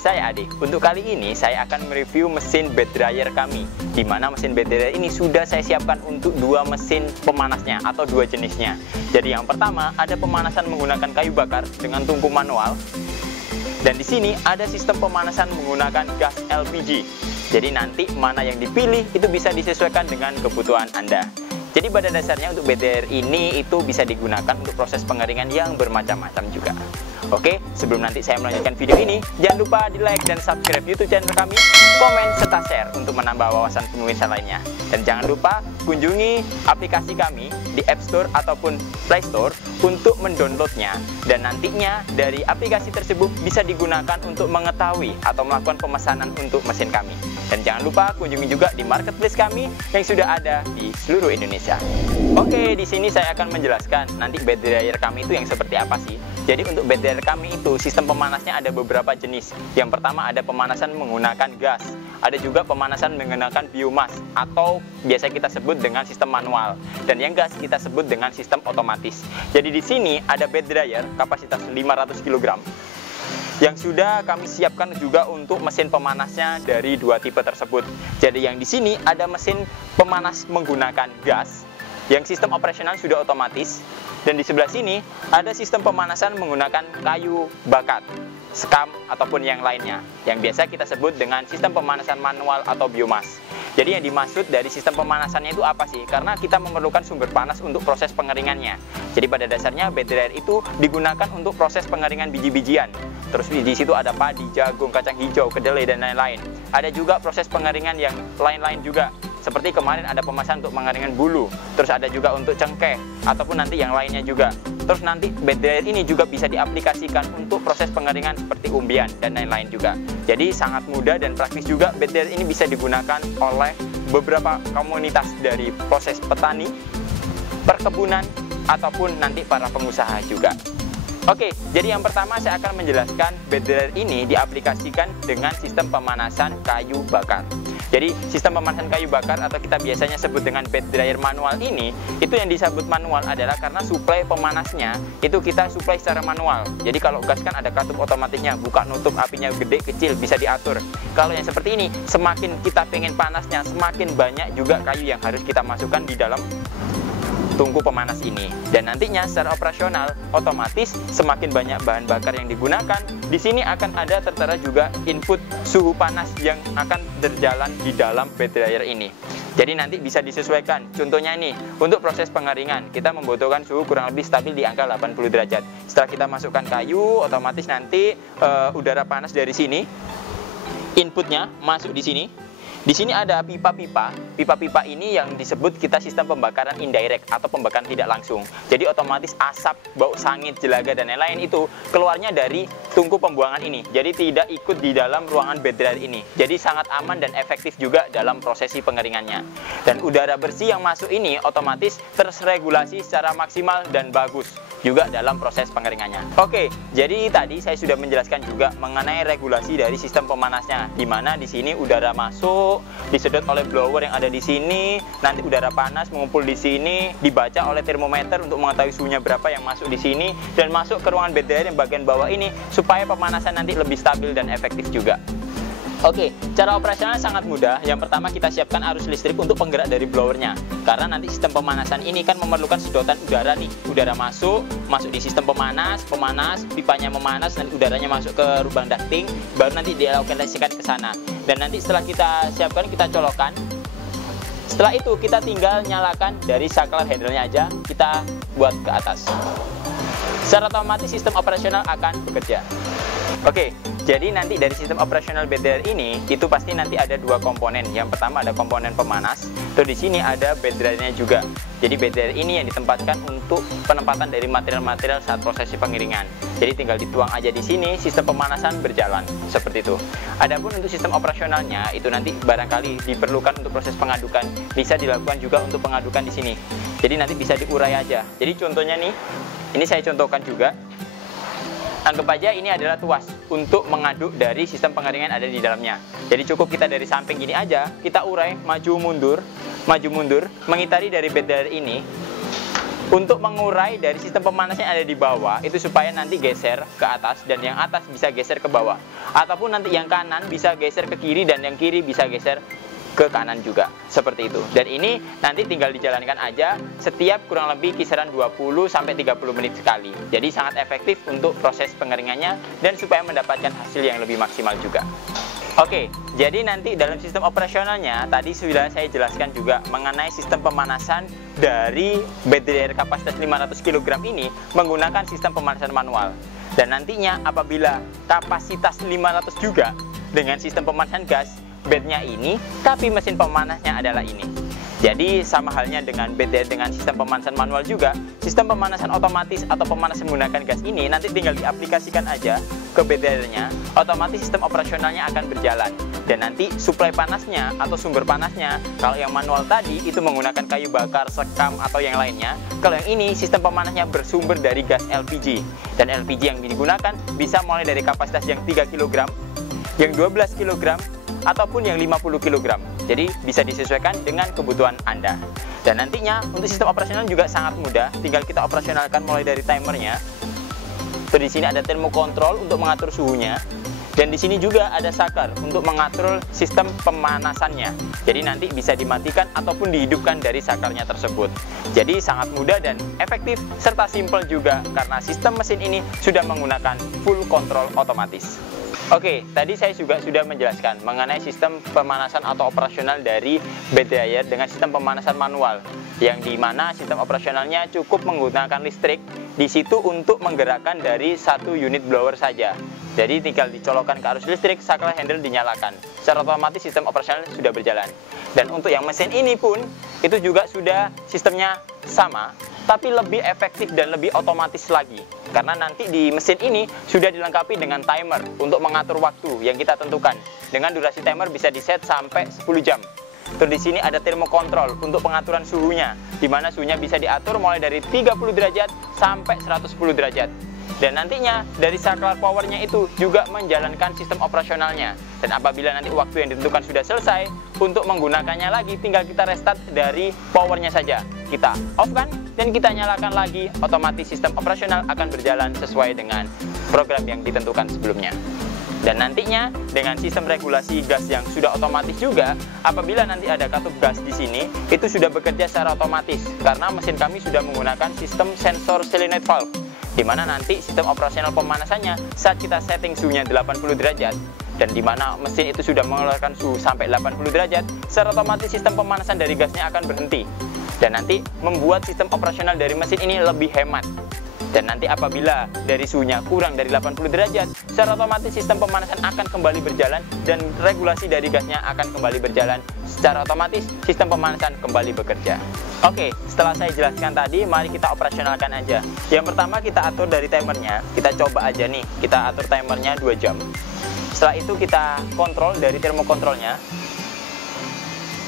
saya Ade. Untuk kali ini saya akan mereview mesin bed dryer kami, di mana mesin bed dryer ini sudah saya siapkan untuk dua mesin pemanasnya atau dua jenisnya. Jadi yang pertama ada pemanasan menggunakan kayu bakar dengan tungku manual, dan di sini ada sistem pemanasan menggunakan gas LPG. Jadi nanti mana yang dipilih itu bisa disesuaikan dengan kebutuhan Anda. Jadi pada dasarnya untuk bed dryer ini itu bisa digunakan untuk proses pengeringan yang bermacam-macam juga. Oke, sebelum nanti saya melanjutkan video ini, jangan lupa di like dan subscribe YouTube channel kami, komen serta share untuk menambah wawasan pemirsa lainnya. Dan jangan lupa kunjungi aplikasi kami di App Store ataupun Play Store untuk mendownloadnya. Dan nantinya dari aplikasi tersebut bisa digunakan untuk mengetahui atau melakukan pemesanan untuk mesin kami. Dan jangan lupa kunjungi juga di marketplace kami yang sudah ada di seluruh Indonesia. Oke, di sini saya akan menjelaskan nanti bed dryer kami itu yang seperti apa sih. Jadi untuk bed dryer kami itu sistem pemanasnya ada beberapa jenis. Yang pertama ada pemanasan menggunakan gas. Ada juga pemanasan menggunakan biomas atau biasa kita sebut dengan sistem manual. Dan yang gas kita sebut dengan sistem otomatis. Jadi di sini ada bed dryer kapasitas 500 kg. Yang sudah kami siapkan juga untuk mesin pemanasnya dari dua tipe tersebut. Jadi yang di sini ada mesin pemanas menggunakan gas, yang sistem operasional sudah otomatis. Dan di sebelah sini ada sistem pemanasan menggunakan kayu bakar, sekam ataupun yang lainnya, yang biasa kita sebut dengan sistem pemanasan manual atau biomas. Jadi yang dimaksud dari sistem pemanasannya itu apa sih? Karena kita memerlukan sumber panas untuk proses pengeringannya. Jadi pada dasarnya bed dryer itu digunakan untuk proses pengeringan biji-bijian. Terus di situ ada padi, jagung, kacang hijau, kedelai dan lain-lain. Ada juga proses pengeringan yang lain-lain juga. Seperti kemarin ada pemasangan untuk pengeringan bulu, terus ada juga untuk cengkeh, ataupun nanti yang lainnya juga. Terus nanti bed dryer ini juga bisa diaplikasikan untuk proses pengeringan seperti umbian dan lain-lain juga. Jadi sangat mudah dan praktis juga. Bed dryer ini bisa digunakan oleh beberapa komunitas dari proses petani, perkebunan, ataupun nanti para pengusaha juga. Oke, jadi yang pertama saya akan menjelaskan bed dryer ini diaplikasikan dengan sistem pemanasan kayu bakar. Jadi sistem pemanasan kayu bakar atau kita biasanya sebut dengan bed dryer manual ini, itu yang disebut manual adalah karena suplai pemanasnya itu kita suplai secara manual. Jadi kalau gas kan ada katup otomatisnya, buka nutup apinya gede kecil bisa diatur. Kalau yang seperti ini, semakin kita pengen panasnya, semakin banyak juga kayu yang harus kita masukkan di dalam tungku pemanas ini. Dan nantinya secara operasional otomatis semakin banyak bahan bakar yang digunakan, di sini akan ada tertera juga input suhu panas yang akan berjalan di dalam bed dryer ini. Jadi nanti bisa disesuaikan. Contohnya ini, untuk proses pengeringan kita membutuhkan suhu kurang lebih stabil di angka 80 derajat. Setelah kita masukkan kayu, otomatis nanti udara panas dari sini, inputnya masuk di sini. Di sini ada pipa-pipa. Pipa-pipa ini yang disebut kita sistem pembakaran indirect atau pembakaran tidak langsung. Jadi otomatis asap, bau sangit, jelaga dan lain-lain itu keluarnya dari tungku pembuangan ini. Jadi tidak ikut di dalam ruangan bed dryer ini. Jadi sangat aman dan efektif juga dalam prosesi pengeringannya. Dan udara bersih yang masuk ini otomatis terregulasi secara maksimal dan bagus juga dalam proses pengeringannya. Oke, jadi tadi saya sudah menjelaskan juga mengenai regulasi dari sistem pemanasnya, di mana di sini udara masuk, disedot oleh blower yang ada di sini, nanti udara panas mengumpul di sini, dibaca oleh termometer untuk mengetahui suhunya berapa yang masuk di sini, dan masuk ke ruangan bed dryer yang bagian bawah ini supaya pemanasan nanti lebih stabil dan efektif juga. Oke, cara operasionalnya sangat mudah. Yang pertama kita siapkan arus listrik untuk penggerak dari blowernya. Karena nanti sistem pemanasan ini kan memerlukan sedotan udara nih. Udara masuk di sistem pemanas, pipanya memanas, nanti udaranya masuk ke lubang ducting, baru nanti dialokasikan ke sana. Dan nanti setelah kita siapkan, kita colokkan. Setelah itu kita tinggal nyalakan dari saklar handle-nya aja, kita buat ke atas. Secara otomatis sistem operasional akan bekerja. Oke, jadi nanti dari sistem operasional bed dryer ini itu pasti nanti ada dua komponen. Yang pertama ada komponen pemanas, terus di sini ada bed dryernya juga. Jadi bed dryer ini yang ditempatkan untuk penempatan dari material-material saat prosesi pengiringan. Jadi tinggal dituang aja di sini, sistem pemanasan berjalan seperti itu. Adapun untuk sistem operasionalnya itu nanti barangkali diperlukan untuk proses pengadukan, bisa dilakukan juga untuk pengadukan di sini. Jadi nanti bisa diurai aja. Jadi contohnya nih, ini saya contohkan juga. Anggap aja ini adalah tuas untuk mengaduk dari sistem pengeringan ada di dalamnya. Jadi cukup kita dari samping gini aja, kita urai maju mundur, mengitari dari bed dryer ini. Untuk mengurai dari sistem pemanasan yang ada di bawah, itu supaya nanti geser ke atas, dan yang atas bisa geser ke bawah. Ataupun nanti yang kanan bisa geser ke kiri, dan yang kiri bisa geser ke kanan juga, seperti itu. Dan ini nanti tinggal dijalankan aja setiap kurang lebih kisaran 20-30 menit sekali. Jadi sangat efektif untuk proses pengeringannya dan supaya mendapatkan hasil yang lebih maksimal juga. Oke, jadi nanti dalam sistem operasionalnya tadi sudah saya jelaskan juga mengenai sistem pemanasan dari bed dryer kapasitas 500 kg ini menggunakan sistem pemanasan manual. Dan nantinya apabila kapasitas 500 juga dengan sistem pemanasan gas, bednya ini, tapi mesin pemanasnya adalah ini. Jadi sama halnya dengan bed dryer dengan sistem pemanasan manual juga, sistem pemanasan otomatis atau pemanasan menggunakan gas ini nanti tinggal diaplikasikan aja ke bed dryernya, otomatis sistem operasionalnya akan berjalan. Dan nanti suplai panasnya atau sumber panasnya, kalau yang manual tadi itu menggunakan kayu bakar, sekam atau yang lainnya, kalau yang ini sistem pemanasnya bersumber dari gas LPG. Dan LPG yang digunakan bisa mulai dari kapasitas yang 3 kg, yang 12 kg, ataupun yang 50 kg. Jadi bisa disesuaikan dengan kebutuhan Anda. Dan nantinya untuk sistem operasional juga sangat mudah, tinggal kita operasionalkan mulai dari timernya. Terus di sini ada termokontrol untuk mengatur suhunya. Dan di sini juga ada saklar untuk mengatur sistem pemanasannya. Jadi nanti bisa dimatikan ataupun dihidupkan dari saklarnya tersebut. Jadi sangat mudah dan efektif serta simpel juga karena sistem mesin ini sudah menggunakan full control otomatis. Oke, tadi saya juga sudah menjelaskan mengenai sistem pemanasan atau operasional dari bed dryer dengan sistem pemanasan manual, yang dimana sistem operasionalnya cukup menggunakan listrik di situ untuk menggerakkan dari satu unit blower saja. Jadi tinggal dicolokkan ke arus listrik, saklar handle dinyalakan. Secara otomatis sistem operasional sudah berjalan. Dan untuk yang mesin ini pun itu juga sudah sistemnya sama, tapi lebih efektif dan lebih otomatis lagi. Karena nanti di mesin ini sudah dilengkapi dengan timer untuk mengatur waktu yang kita tentukan. Dengan durasi timer bisa diset sampai 10 jam. Terus di sini ada termokontrol untuk pengaturan suhunya, di mana suhunya bisa diatur mulai dari 30 derajat sampai 110 derajat. Dan nantinya dari saklar powernya itu juga menjalankan sistem operasionalnya. Dan apabila nanti waktu yang ditentukan sudah selesai, untuk menggunakannya lagi tinggal kita restart dari powernya saja. Kita off kan dan kita nyalakan lagi, otomatis sistem operasional akan berjalan sesuai dengan program yang ditentukan sebelumnya. Dan nantinya dengan sistem regulasi gas yang sudah otomatis juga, apabila nanti ada katup gas di sini, itu sudah bekerja secara otomatis karena mesin kami sudah menggunakan sistem sensor solenoid valve, di mana nanti sistem operasional pemanasannya saat kita setting suhunya 80 derajat dan di mana mesin itu sudah mengeluarkan suhu sampai 80 derajat, secara otomatis sistem pemanasan dari gasnya akan berhenti dan nanti membuat sistem operasional dari mesin ini lebih hemat. Dan nanti apabila dari suhunya kurang dari 80 derajat, secara otomatis sistem pemanasan akan kembali berjalan dan regulasi dari gasnya akan kembali berjalan. Secara otomatis sistem pemanasan kembali bekerja. Oke, setelah saya jelaskan tadi, mari kita operasionalkan aja. Yang pertama kita atur dari timernya, kita coba aja nih, kita atur timernya 2 jam. Setelah itu kita kontrol dari termokontrolnya.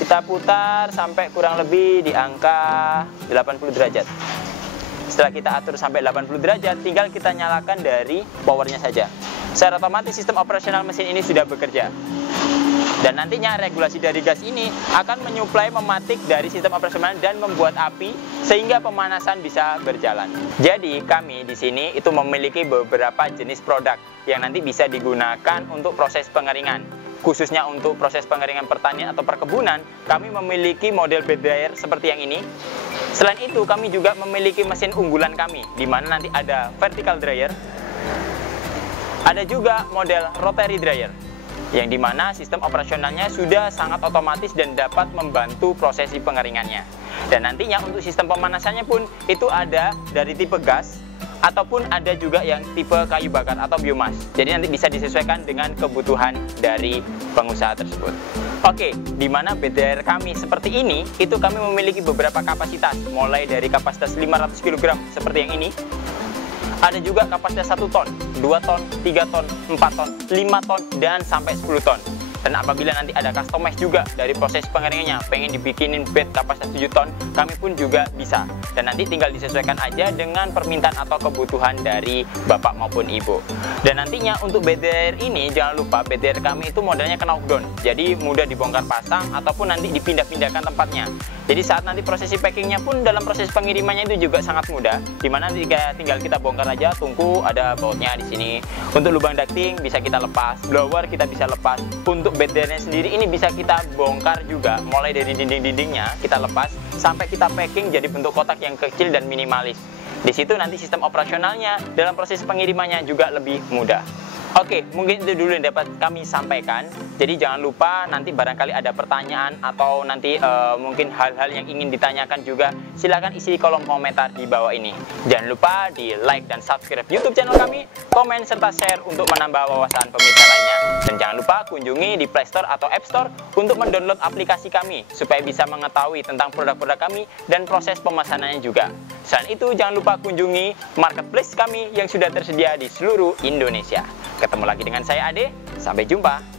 Kita putar sampai kurang lebih di angka 80 derajat. Setelah kita atur sampai 80 derajat, tinggal kita nyalakan dari powernya saja. Secara otomatis sistem operasional mesin ini sudah bekerja. Dan nantinya regulasi dari gas ini akan menyuplai mematik dari sistem operasional dan membuat api sehingga pemanasan bisa berjalan. Jadi kami di sini itu memiliki beberapa jenis produk yang nanti bisa digunakan untuk proses pengeringan. Khususnya untuk proses pengeringan pertanian atau perkebunan, kami memiliki model bed dryer seperti yang ini. Selain itu, kami juga memiliki mesin unggulan kami, di mana nanti ada vertical dryer. Ada juga model rotary dryer, yang dimana sistem operasionalnya sudah sangat otomatis dan dapat membantu prosesi pengeringannya. Dan nantinya untuk sistem pemanasannya pun itu ada dari tipe gas, ataupun ada juga yang tipe kayu bakar atau biomas. Jadi nanti bisa disesuaikan dengan kebutuhan dari pengusaha tersebut. Oke, di mana bed dryer kami seperti ini, itu kami memiliki beberapa kapasitas, mulai dari kapasitas 500 kg seperti yang ini. Ada juga kapasitas 1 ton, 2 ton, 3 ton, 4 ton, 5 ton, dan sampai 10 ton. Dan apabila nanti ada customize juga dari proses pengeringannya, pengen dibikinin bed kapasitas 7 ton, kami pun juga bisa. Dan nanti tinggal disesuaikan aja dengan permintaan atau kebutuhan dari bapak maupun ibu. Dan nantinya untuk bed dryer ini jangan lupa bed dryer kami itu modelnya knockdown, jadi mudah dibongkar pasang ataupun nanti dipindah-pindahkan tempatnya. Jadi saat nanti prosesi packingnya pun dalam proses pengirimannya itu juga sangat mudah, dimana nanti tinggal kita bongkar aja tungku, ada bautnya di sini. Untuk lubang ducting bisa kita lepas, blower kita bisa lepas. Untuk bed dryer sendiri ini bisa kita bongkar juga, mulai dari dinding-dindingnya kita lepas sampai kita packing jadi bentuk kotak yang kecil dan minimalis. Di situ nanti sistem operasionalnya dalam proses pengirimannya juga lebih mudah. Oke, mungkin itu dulu yang dapat kami sampaikan. Jadi jangan lupa nanti barangkali ada pertanyaan atau nanti mungkin hal-hal yang ingin ditanyakan juga, silakan isi di kolom komentar di bawah ini. Jangan lupa di like dan subscribe YouTube channel kami, komen serta share untuk menambah wawasan pemirsa lainnya. Dan jangan lupa kunjungi di Play Store atau App Store untuk mendownload aplikasi kami supaya bisa mengetahui tentang produk-produk kami dan proses pemesanannya juga. Selain itu jangan lupa kunjungi marketplace kami yang sudah tersedia di seluruh Indonesia. Ketemu lagi dengan saya Ade, sampai jumpa.